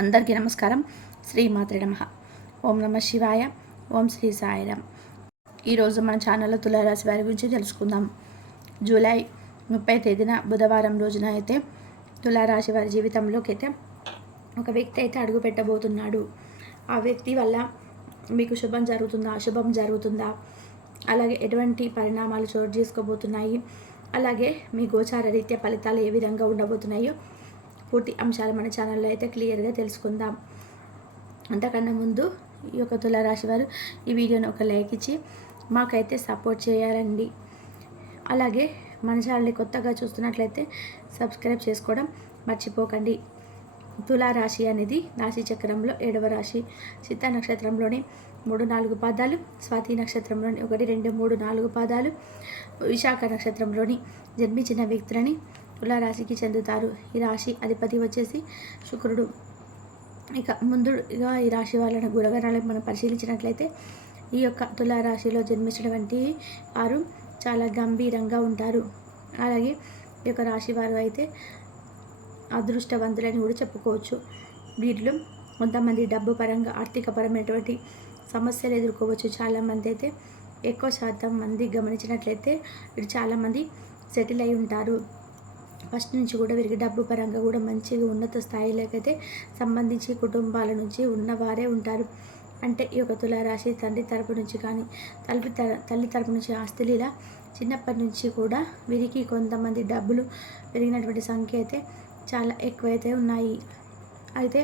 అందరికీ నమస్కారం. శ్రీ మాత్రే నమః. ఓం నమ శివాయ. ఓం శ్రీ సాయిరామ్. ఈరోజు మన ఛానల్లో తులారాశి వారి గురించి తెలుసుకుందాం. జూలై 30 తేదీన బుధవారం రోజున అయితే తులారాశి వారి జీవితంలోకి అయితే ఒక వ్యక్తి అయితే అడుగు పెట్టబోతున్నాడు. ఆ వ్యక్తి వల్ల మీకు శుభం జరుగుతుందా, అశుభం జరుగుతుందా, అలాగే ఎటువంటి పరిణామాలు చోటు చేసుకోబోతున్నాయి, అలాగే మీ గోచార రీత్యా ఫలితాలు ఏ విధంగా ఉండబోతున్నాయో పూర్తి అంశాలు మన ఛానల్లో అయితే క్లియర్గా తెలుసుకుందాం. అంతకన్నా ముందు ఈ యొక్క తులారాశి వారు ఈ వీడియోని ఒక లైక్ ఇచ్చి మాకైతే సపోర్ట్ చేయాలండి. అలాగే మన ఛానల్ని కొత్తగా చూస్తున్నట్లయితే సబ్స్క్రైబ్ చేసుకోవడం మర్చిపోకండి. తులారాశి అనేది రాశి చక్రంలో 7వ రాశి. చిత్త నక్షత్రంలోని 3-4 పాదాలు, స్వాతి నక్షత్రంలోని 1, 2, 3, 4 పాదాలు, విశాఖ నక్షత్రంలోని జన్మించిన వ్యక్తులని తులారాశికి చెందుతారు. ఈ రాశి అధిపతి వచ్చేసి శుక్రుడు. ఇక ముందుగా ఈ రాశి వాళ్ళని గుణగణాలను మనం పరిశీలించినట్లయితే ఈ యొక్క తులారాశిలో జన్మించినటువంటి వారు చాలా గంభీరంగా ఉంటారు. అలాగే ఈ యొక్క రాశి వారు అయితే అదృష్టవంతులని కూడా చెప్పుకోవచ్చు. వీటిలో కొంతమంది డబ్బు పరంగా ఆర్థిక పరమైనటువంటి సమస్యలు ఎదుర్కోవచ్చు. చాలామంది అయితే ఎక్కువ శాతం మంది గమనించినట్లయితే వీరు చాలామంది సెటిల్ అయి ఉంటారు. ఫస్ట్ నుంచి కూడా వీరికి డబ్బు పరంగా కూడా మంచిగా ఉన్నత స్థాయిలోకైతే సంబంధించి కుటుంబాల నుంచి ఉన్నవారే ఉంటారు. అంటే ఈ యొక్క తులారాశి తండ్రి తరపు నుంచి కానీ తల్లి తరపు నుంచి ఆస్తులు ఇలా చిన్నప్పటి నుంచి కూడా వీరికి కొంతమంది డబ్బులు పెరిగినటువంటి సంఖ్య అయితే చాలా ఎక్కువైతే ఉన్నాయి. అయితే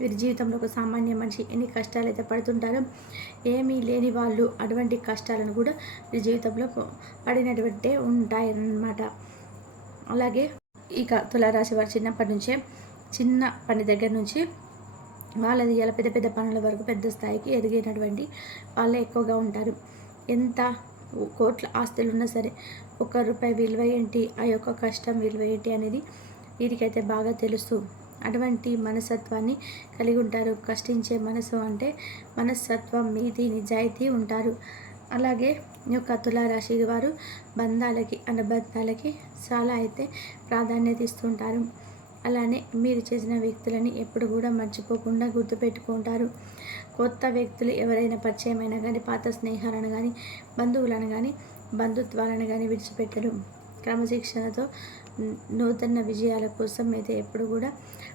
వీరి జీవితంలో ఒక సామాన్య మనిషి ఎన్ని కష్టాలు అయితే పడుతుంటారో, ఏమీ లేని వాళ్ళు అటువంటి కష్టాలను కూడా వీరి జీవితంలో పడినటువంటే ఉంటాయన్నమాట. అలాగే ఇక తులారాశి వారు చిన్నప్పటి నుంచే చిన్న పని దగ్గర నుంచి వాళ్ళది ఇలా పెద్ద పెద్ద పనుల వరకు పెద్ద స్థాయికి ఎదిగినటువంటి వాళ్ళే ఎక్కువగా ఉంటారు. ఎంత కోట్ల ఆస్తులు ఉన్నా సరే ₹1 విలువ ఏంటి, ఆ యొక్క కష్టం విలువ ఏంటి అనేది వీరికైతే బాగా తెలుసు. అటువంటి మనస్తత్వాన్ని కలిగి ఉంటారు. కష్టించే మనసు అంటే మనస్తత్వం, నీతి, నిజాయితీ ఉంటారు. అలాగే ఈ యొక్క తులారాశి వారు బంధాలకి, అనుబంధాలకి చాలా అయితే ప్రాధాన్యత ఇస్తుంటారు. అలానే మీరు చేసిన వ్యక్తులని ఎప్పుడు కూడా మర్చిపోకుండా గుర్తుపెట్టుకుంటారు. కొత్త వ్యక్తులు ఎవరైనా పరిచయమైనా కానీ, పాత స్నేహాలను కానీ, బంధువులను కానీ, బంధుత్వాలను కానీ విడిచిపెట్టరు. క్రమశిక్షణతో నూతన విజయాల కోసం అయితే ఎప్పుడు కూడా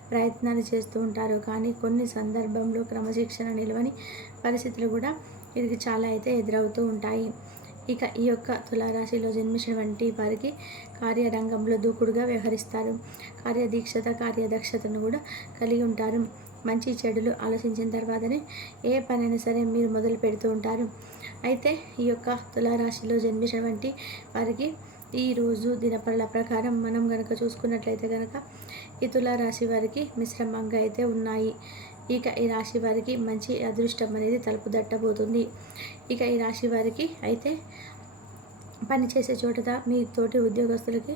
ప్రయత్నాలు చేస్తూ ఉంటారు. కానీ కొన్ని సందర్భంలో క్రమశిక్షణ నిలవని పరిస్థితులు కూడా వీరికి చాలా అయితే ఎదురవుతూ ఉంటాయి. ఇక ఈ యొక్క తులారాశిలో జన్మించినటువంటి వారికి కార్యరంగంలో దూకుడుగా వ్యవహరిస్తారు. కార్యదీక్షత, కార్యదక్షతను కూడా కలిగి ఉంటారు. మంచి చెడులు ఆలోచించిన తర్వాతనే ఏ పనైనా సరే మీరు మొదలు పెడుతూ ఉంటారు. అయితే ఈ యొక్క తులారాశిలో జన్మించినటువంటి వారికి ఈరోజు దినపరల ప్రకారం మనం కనుక చూసుకున్నట్లయితే కనుక ఈ తులారాశి వారికి మిశ్రమంగా అయితే ఉన్నాయి. ఇక ఈ రాశి వారికి మంచి అదృష్టం అనేది తలుపు దట్టబోతుంది. ఇక ఈ రాశి వారికి అయితే పనిచేసే చోట మీ తోటి ఉద్యోగస్తులకి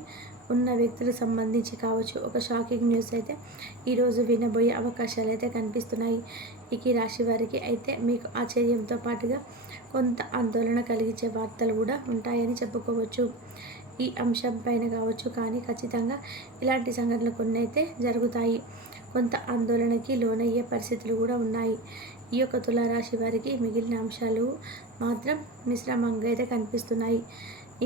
ఉన్న వ్యక్తులకు సంబంధించి కావచ్చు ఒక షాకింగ్ న్యూస్ అయితే ఈరోజు వినబోయే అవకాశాలు అయితే కనిపిస్తున్నాయి. ఇక ఈ రాశి వారికి అయితే మీకు ఆశ్చర్యంతో పాటుగా కొంత ఆందోళన కలిగించే వార్తలు కూడా ఉంటాయని చెప్పుకోవచ్చు. ఈ అంశం పైన కావచ్చు, కానీ ఖచ్చితంగా ఇలాంటి సంఘటనలు కొన్ని అయితే జరుగుతాయి. కొంత ఆందోళనకి లోనయ్యే పరిస్థితులు కూడా ఉన్నాయి. ఈ యొక్క తులారాశి వారికి మిగిలిన అంశాలు మాత్రం మిశ్రమంగా అయితే కనిపిస్తున్నాయి.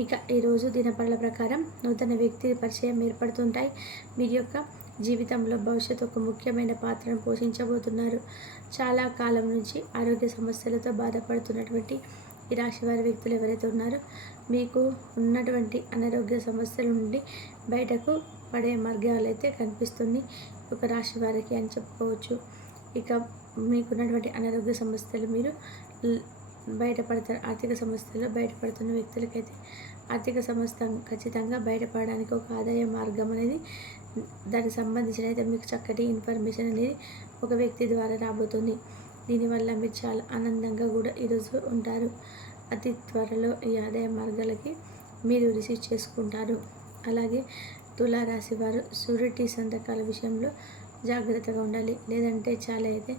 ఇక ఈరోజు దినపరల ప్రకారం నూతన వ్యక్తి పరిచయం ఏర్పడుతుంటాయి. వీరి యొక్క జీవితంలో భవిష్యత్తు ఒక ముఖ్యమైన పాత్రను పోషించబోతున్నారు. చాలా కాలం నుంచి ఆరోగ్య సమస్యలతో బాధపడుతున్నటువంటి ఈ రాశి వారి వ్యక్తులు ఎవరైతే ఉన్నారో మీకు ఉన్నటువంటి అనారోగ్య సమస్యల నుండి బయటకు పడే మార్గాలు అయితే కనిపిస్తుంది ఒక రాశి వారికి అని చెప్పుకోవచ్చు. ఇక మీకున్నటువంటి అనారోగ్య సమస్యలు మీరు బయటపడతారు. ఆర్థిక సమస్యలు బయటపడుతున్న వ్యక్తులకైతే ఆర్థిక సమస్య ఖచ్చితంగా బయటపడడానికి ఒక ఆదాయ మార్గం అనేది దానికి సంబంధించిన అయితే మీకు చక్కటి ఇన్ఫర్మేషన్ అనేది ఒక వ్యక్తి ద్వారా రాబోతుంది. దీనివల్ల మీరు చాలా ఆనందంగా కూడా ఈరోజు ఉంటారు. అతి త్వరలో ఈ ఆదాయ మార్గాలకి మీరు రిసీవ్ చేసుకుంటారు. అలాగే తులారాశి వారు షూరిటీ సంతకాల విషయంలో జాగ్రత్తగా ఉండాలి, లేదంటే చాలా అయితే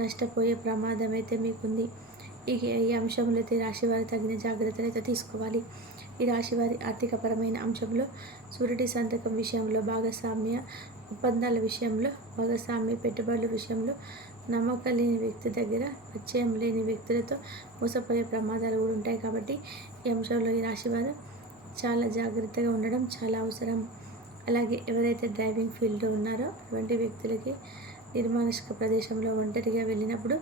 నష్టపోయే ప్రమాదం అయితే మీకుంది. ఈ అంశంలో అయితే రాశి వారు తగిన జాగ్రత్తలు అయితే తీసుకోవాలి. ఈ రాశివారి ఆర్థికపరమైన అంశంలో షూరిటీ సంతకం విషయంలో భాగస్వామ్య ఒప్పందాల విషయంలో, భాగస్వామి పెట్టుబడుల విషయంలో నమ్మకం లేని వ్యక్తి దగ్గర, పరిచయం లేని వ్యక్తులతో మోసపోయే ప్రమాదాలు కూడా ఉంటాయి. కాబట్టి ఈ అంశంలో ఈ రాశివారు చాలా జాగ్రత్తగా ఉండడం చాలా అవసరం. అలాగే ఎవరైతే డ్రైవింగ్ ఫీల్డ్లో ఉన్నారో అటువంటి వ్యక్తులకి నిర్మానుష్క ప్రదేశంలో ఒంటరిగా వెళ్ళినప్పుడు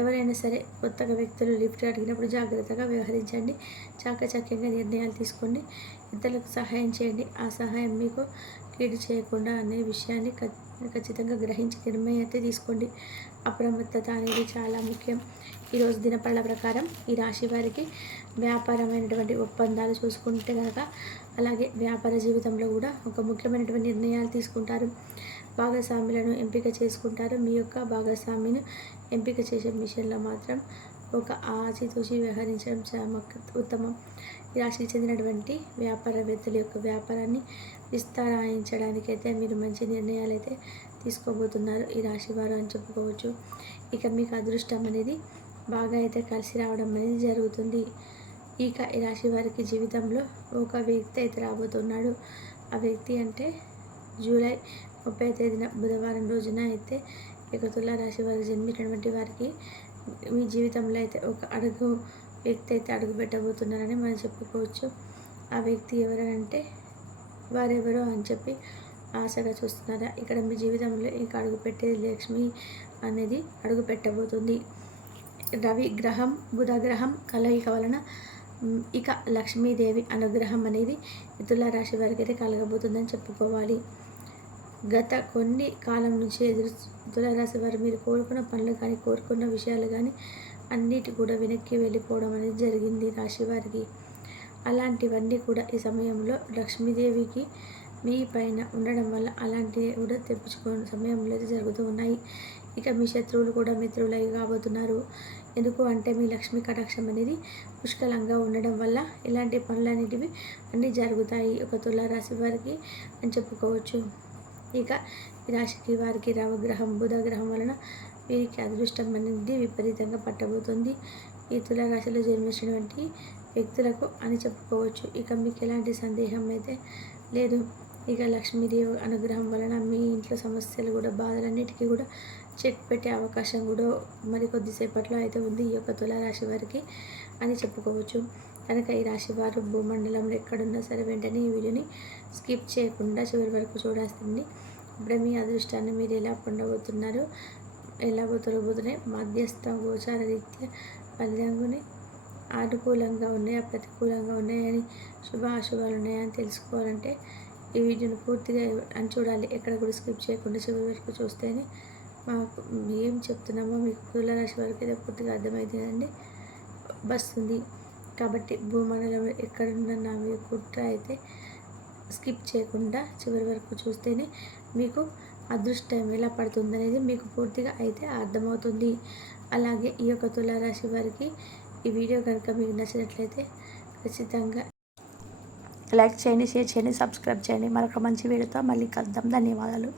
ఎవరైనా సరే కొత్తగా వ్యక్తులు లిఫ్ట్ అడిగినప్పుడు జాగ్రత్తగా వ్యవహరించండి. చాకచక్యంగా నిర్ణయాలు తీసుకోండి. ఇతరులకు సహాయం చేయండి. ఆ సహాయం మీకు కీడు చేయకుండా అనే విషయాన్ని ఖచ్చితంగా గ్రహించి నిర్ణయం అయితే తీసుకోండి. అప్రమత్తత అనేది చాలా ముఖ్యం. ఈరోజు దినపళ్ళ ప్రకారం ఈ రాశి వారికి వ్యాపారమైనటువంటి ఒప్పందాలు చూసుకుంటే కనుక, అలాగే వ్యాపార జీవితంలో కూడా ఒక ముఖ్యమైనటువంటి నిర్ణయాలు తీసుకుంటారు. భాగస్వాములను ఎంపిక చేసుకుంటారు. మీ యొక్క భాగస్వామిని ఎంపిక చేసే విషయంలో మాత్రం ఒక ఆచితూచి వ్యవహరించడం చాలా ఉత్తమం. ఈ రాశికి చెందినటువంటి వ్యాపారవేత్తల యొక్క వ్యాపారాన్ని విస్తరించడానికైతే మీరు మంచి నిర్ణయాలు అయితే తీసుకోబోతున్నారు ఈ రాశి వారు అని చెప్పుకోవచ్చు. ఇక మీకు అదృష్టం అనేది బాగా అయితే కలిసి రావడం అనేది జరుగుతుంది. ఇక ఈ రాశి వారికి జీవితంలో ఒక వ్యక్తి అయితే రాబోతున్నాడు. ఆ వ్యక్తి అంటే జూలై 30వ తేదీన బుధవారం రోజున అయితే ఇక తులా రాశి వారికి జన్మించినటువంటి వారికి మీ జీవితంలో అయితే ఒక వ్యక్తి అయితే అడుగు పెట్టబోతున్నారని మనం చెప్పుకోవచ్చు. ఆ వ్యక్తి ఎవరంటే వారెవరో అని చెప్పి ఆశగా చూస్తున్నారా? ఇక్కడ మీ జీవితంలో ఇంకా అడుగు పెట్టేది లక్ష్మి అనేది అడుగు పెట్టబోతుంది. రవి గ్రహం బుధ గ్రహం కలయిక వలన ఇక లక్ష్మీదేవి అనుగ్రహం అనేది తులా రాశి వారికి అయితే కలగబోతుందని చెప్పుకోవాలి. గత కొన్ని కాలం నుంచి తులారాశి వారు మీరు కోరుకున్న పనులు కానీ కోరుకున్న విషయాలు కానీ అన్నిటి కూడా వెనక్కి వెళ్ళిపోవడం అనేది జరిగింది రాశి వారికి. అలాంటివన్నీ కూడా ఈ సమయంలో లక్ష్మీదేవికి మీ పైన ఉండడం వల్ల అలాంటివి కూడా తెప్పించుకునే సమయంలో అయితే జరుగుతూ ఉన్నాయి. ఇక మీ శత్రువులు కూడా మిత్రులై కాబోతున్నారు. ఎందుకు అంటే మీ లక్ష్మీ కటాక్షం అనేది పుష్కలంగా ఉండడం వల్ల ఇలాంటి పనులన్నిటివి అన్నీ జరుగుతాయి ఒక తులారాశి వారికి అని చెప్పుకోవచ్చు. ఇక ఈ రాశికి వారికి రవగ్రహం బుధ గ్రహం వలన వీరికి అదృష్టం అనేది విపరీతంగా పట్టబోతుంది ఈ తులారాశిలో జన్మించినటువంటి వ్యక్తులకు అని చెప్పుకోవచ్చు. ఇక మీకు ఎలాంటి సందేహం అయితే లేదు. ఇక లక్ష్మీదేవి అనుగ్రహం వలన మీ ఇంట్లో సమస్యలు కూడా బాధలన్నిటికీ కూడా చెక్ పెట్టే అవకాశం కూడా మరి కొద్దిసేపట్లో అయితే ఉంది ఈ యొక్క తులారాశి వారికి అని చెప్పుకోవచ్చు. కనుక ఈ రాశి వారు భూమండలంలో ఎక్కడున్నా సరే వెంటనే ఈ వీడియోని స్కిప్ చేయకుండా చివరి వరకు చూడాల్సింది. ఇప్పుడే మీ అదృష్టాన్ని మీరు ఎలా పొందబోతున్నారు, ఎలా తొలగబోతున్నాయి, మధ్యస్థ గోచార రీత్యా ఫలితంగానే అనుకూలంగా ఉన్నాయా ప్రతికూలంగా ఉన్నాయని అశుభాలు ఉన్నాయని తెలుసుకోవాలంటే ఈ వీడియోని పూర్తిగా అని చూడాలి. ఎక్కడ కూడా స్కిప్ చేయకుండా చివరి వరకు చూస్తేనే మాకు ఏం చెప్తున్నామో మీకు తులారాశి వరకు అయితే పూర్తిగా అర్థమవుతుందండి వస్తుంది. కాబట్టి భూమండలంలో ఎక్కడున్న నా మీ కుట్ర అయితే స్కిప్ చేయకుండా చివరి వరకు చూస్తేనే మీకు అదృష్టం ఎలా పడుతుందనేది మీకు పూర్తిగా అయితే అర్థమవుతుంది. అలాగే ఈ యొక్క తులారాశి వారికి ఈ వీడియో కనుక మీకు నచ్చినట్లయితే ఖచ్చితంగా లైక్ చేయండి, షేర్ చేయండి, సబ్స్క్రైబ్ చేయండి. మరొక మంచి వీడియోతో మళ్ళీ కలుద్దాం. ధన్యవాదాలు.